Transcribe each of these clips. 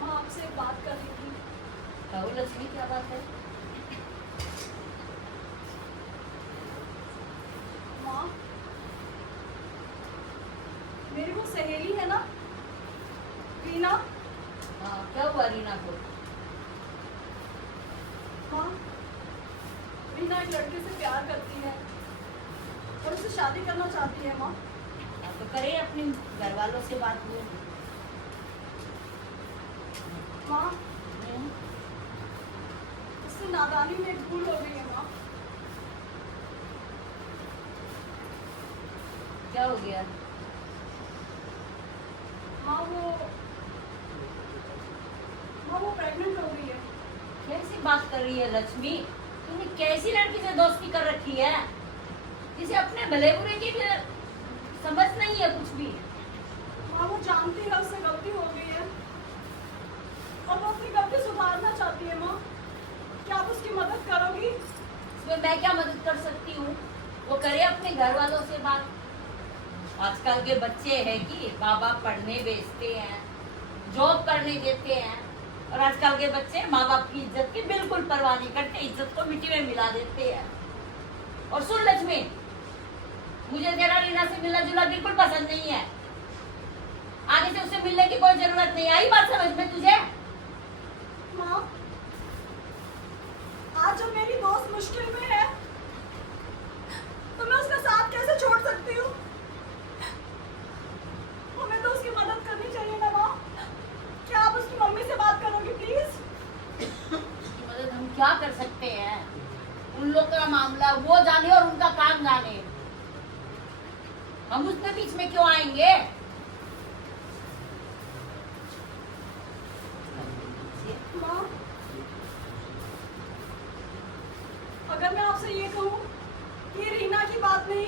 हाँ, आपसे एक बात करनी थी। कहो लक्ष्मी, क्या बात है? माँ, मेरी वो सहेली है ना, रीना। हाँ, क्या हुआ रीना को? माँ, रीना एक लड़के से प्यार करती है और उससे शादी करना चाहती है। माँ, आप तो करे अपने घर वालों से बात हुई। माँ, उससे नादानी में एक भूल हो गई है। माँ, क्या हो गया? माँ वो प्रेग्नेंट हो गई है। कैसी बात कर रही है लक्ष्मी? तूने कैसी लड़की से दोस्ती कर रखी है जिसे अपने भले बुरे की भी समझ नहीं है कुछ भी? माँ, वो जानती है उससे गलती हो गई है और वो अपनी गलती सुधारना चाहती है। माँ, क्या आप उसकी मदद करोगी? इसमें मैं क्या मदद कर सकती हूँ? वो करे अपने घर वालों से बात। आजकल के बच्चे हैं कि माँ बाप पढ़ने भेजते हैं, जॉब करने देते हैं, और आजकल के बच्चे माँ बाप की इज्जत की बिल्कुल परवाह नहीं करते, इज्जत को मिट्टी में मिला देते हैं। और सुन लक्ष्मी, मुझे तेरा रीना से मिलना जुलना बिल्कुल पसंद नहीं है। आगे से उससे मिलने की कोई जरूरत नहीं। आई बात समझ में तुझे? माँ, आज जब मेरी दोस्त मुश्किल में है तो मैं उसका साथ कैसे छोड़ सकती हूँ? हमें तो उसकी मदद करनी चाहिए ना। माँ, क्या आप उसकी मम्मी से बात करोगी प्लीज? उसकी मदद हम क्या कर सकते हैं? उन लोग का मामला वो जाने और उनका काम जाने, हम उसके बीच में क्यों आएंगे? माँ, अगर मैं आपसे ये कहूँ कि ये रीना की बात नहीं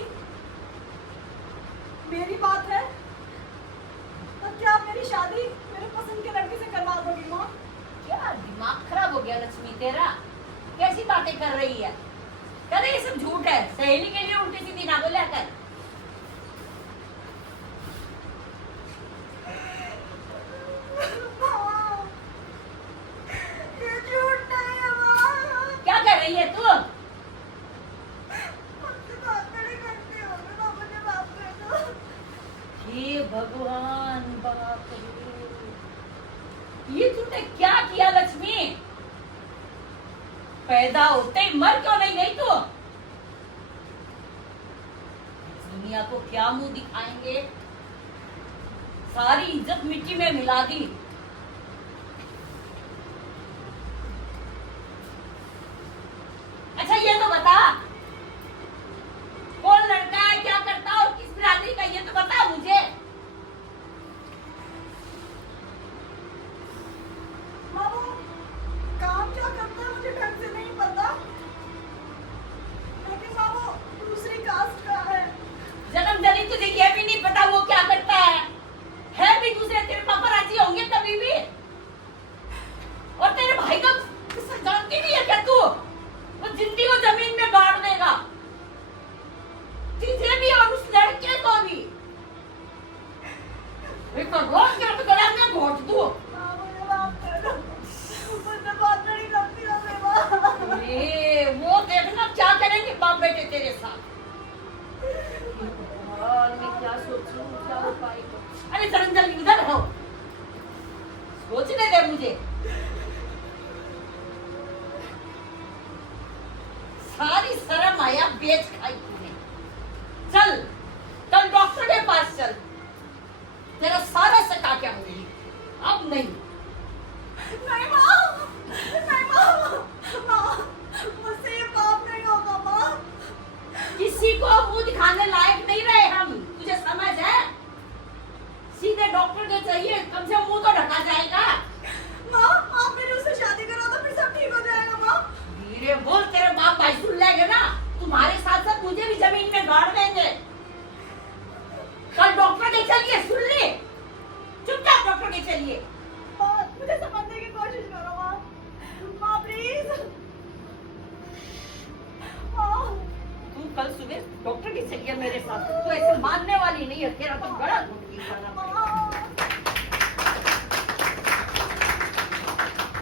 मेरी बात है, तब क्या आप मेरी शादी मेरे पसंद के लड़के से करवा दोगी? माँ, क्या दिमाग खराब हो गया लक्ष्मी तेरा? कैसी बातें कर रही है? करे ये सब झूठ है। सहेली के लिए उल्टी सीधी ना बोला कर। माँ, ये झूठ नहीं है। माँ, क्या कर रही है तू? मुझसे बात नहीं करती हो, माँ, मुझे माफ कर दो। हे भगवान, बाप रे, ये तूने क्या किया लक्ष्मी? पैदा होते ही मर क्यों नहीं गई तू? दुनिया को क्या मुंह दिखाएंगे? सारी इज्जत मिट्टी में मिला दी। अच्छा ये तो बता, कौन लड़का है, क्या करता है और किस बिरादरी का, ये तो बता मुझे। माँ, वो काम क्या करता है मुझे ढंग से नहीं पता, लेकिन माँ वो दूसरी कास्ट का है। जन्म जली तुझे ये भी नहीं पता वो क्या करता है भी दूसरे। तेरे पापा राजी होंगे तभी भी। और तेरे भाई का किस्सा जानती नहीं है क्या तू? वो जिंदगी को जमीन में गाड़ देगा, तुझे भी और उस लड़के को भी। एक तो रोज के तो गला में घोट दूं। माँ, मुझे माफ कर दो, मुझसे बात नहीं करती हो। माँ, वो देखना क्या करेंगे बाप बेटे तेरे साथ। और मैं क्या सोचूं, क्या उपाय करूं? अरे जल्दी इधर हो, सोचने दे मुझे। सारी शर्म आया बेच खाई तूने। चल कल डॉक्टर के पास चल, तेरा सारा सका क्या होगी। अब नहीं। नहीं माँ, नहीं माँ, माँ, मुझसे ये पाप नहीं होगा। माँ, किसी को मुंह दिखाने लायक नहीं रहे हम, तुझे समझ है? सीधे डॉक्टर के चाहिए, कम से कम मुंह तो ढका जाएगा। माँ, आप मेरे उससे शादी करा तो फिर सब ठीक हो जाएगा। माँ, धीरे बोल, तेरे बाप भाई सुन लेंगे ना, तुम्हारे साथ साथ मुझे भी जमीन में गाड़ देंगे। कल डॉक्टर के चलिए, सुन ले, चुपचाप डॉक्टर के चलिए। माँ, मुझे समझने की कोशिश करो। माँ, माँ प्लीज। माँ, तू कल सुबह डॉक्टर के चलिए मेरे साथ। तू ऐसे मानने वाली नहीं है, तेरा तो बड़ा दुख की